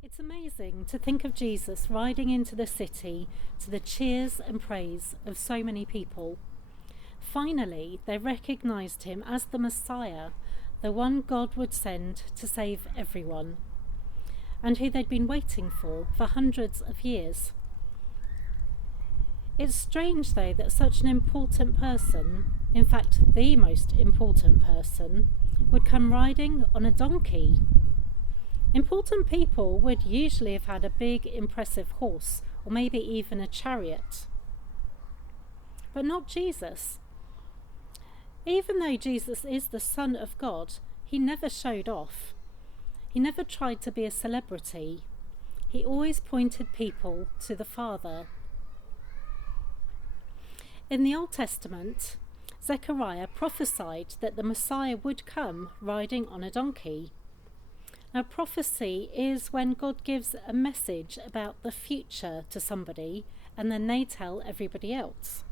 It's amazing to think of Jesus riding into the city to the cheers and praise of so many people. Finally, they recognised him as the Messiah, the one God would send to save everyone, and who they'd been waiting for hundreds of years. It's strange, though, that such an important person, in fact the most important person, would come riding on a donkey. Important people would usually have had a big, impressive horse, or maybe even a chariot. But not Jesus. Even though Jesus is the Son of God, he never showed off. He never tried to be a celebrity. He always pointed people to the Father. In the Old Testament, Zechariah prophesied that the Messiah would come riding on a donkey. Now, prophecy is when God gives a message about the future to somebody and then they tell everybody else.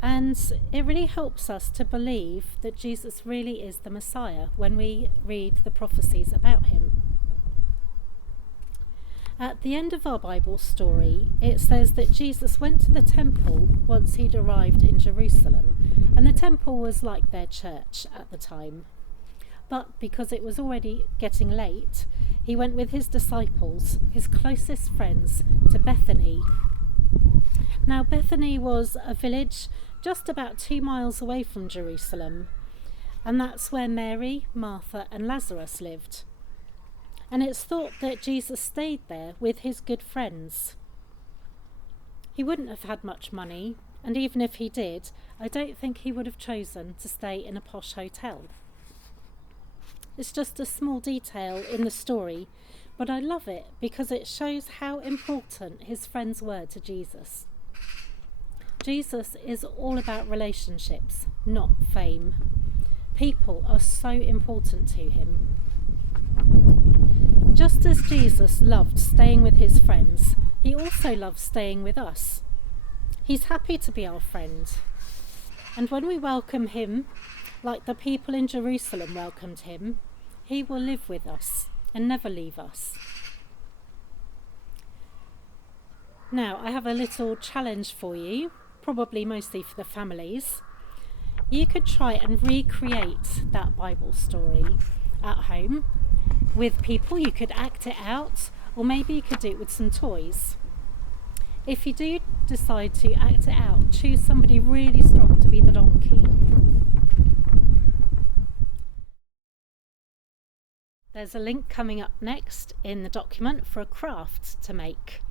And it really helps us to believe that Jesus really is the Messiah when we read the prophecies about him. At the end of our Bible story, it says that Jesus went to the temple once he'd arrived in Jerusalem, and the temple was like their church at the time. But because it was already getting late, he went with his disciples, his closest friends, to Bethany. Now, Bethany was a village just about 2 miles away from Jerusalem, and that's where Mary, Martha, and Lazarus lived. And it's thought that Jesus stayed there with his good friends. He wouldn't have had much money, and even if he did, I don't think he would have chosen to stay in a posh hotel. It's just a small detail in the story, but I love it because it shows how important his friends were to Jesus. Jesus is all about relationships, not fame. People are so important to him. Just as Jesus loved staying with his friends, he also loves staying with us. He's happy to be our friend. And when we welcome him, like the people in Jerusalem welcomed him, he will live with us and never leave us. Now, I have a little challenge for you, probably mostly for the families. You could try and recreate that Bible story at home with people. You could act it out, or maybe you could do it with some toys. If you do decide to act it out, choose somebody really strong to be the donkey. There's a link coming up next in the document for a craft to make,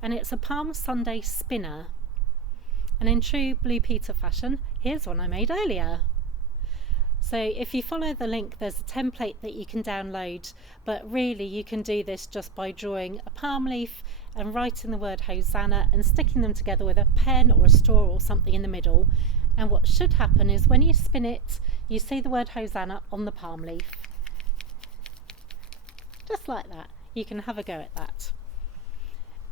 and it's a Palm Sunday spinner. And in true Blue Peter fashion, here's one I made earlier. So if you follow the link, there's a template that you can download, but really you can do this just by drawing a palm leaf and writing the word Hosanna and sticking them together with a pen or a straw or something in the middle. And what should happen is when you spin it, you see the word Hosanna on the palm leaf. Just like that. You can have a go at that.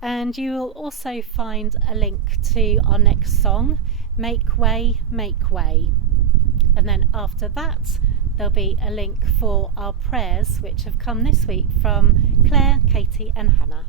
And you will also find a link to our next song, Make Way, Make Way. And then after that, there'll be a link for our prayers, which have come this week from Claire, Katie and Hannah.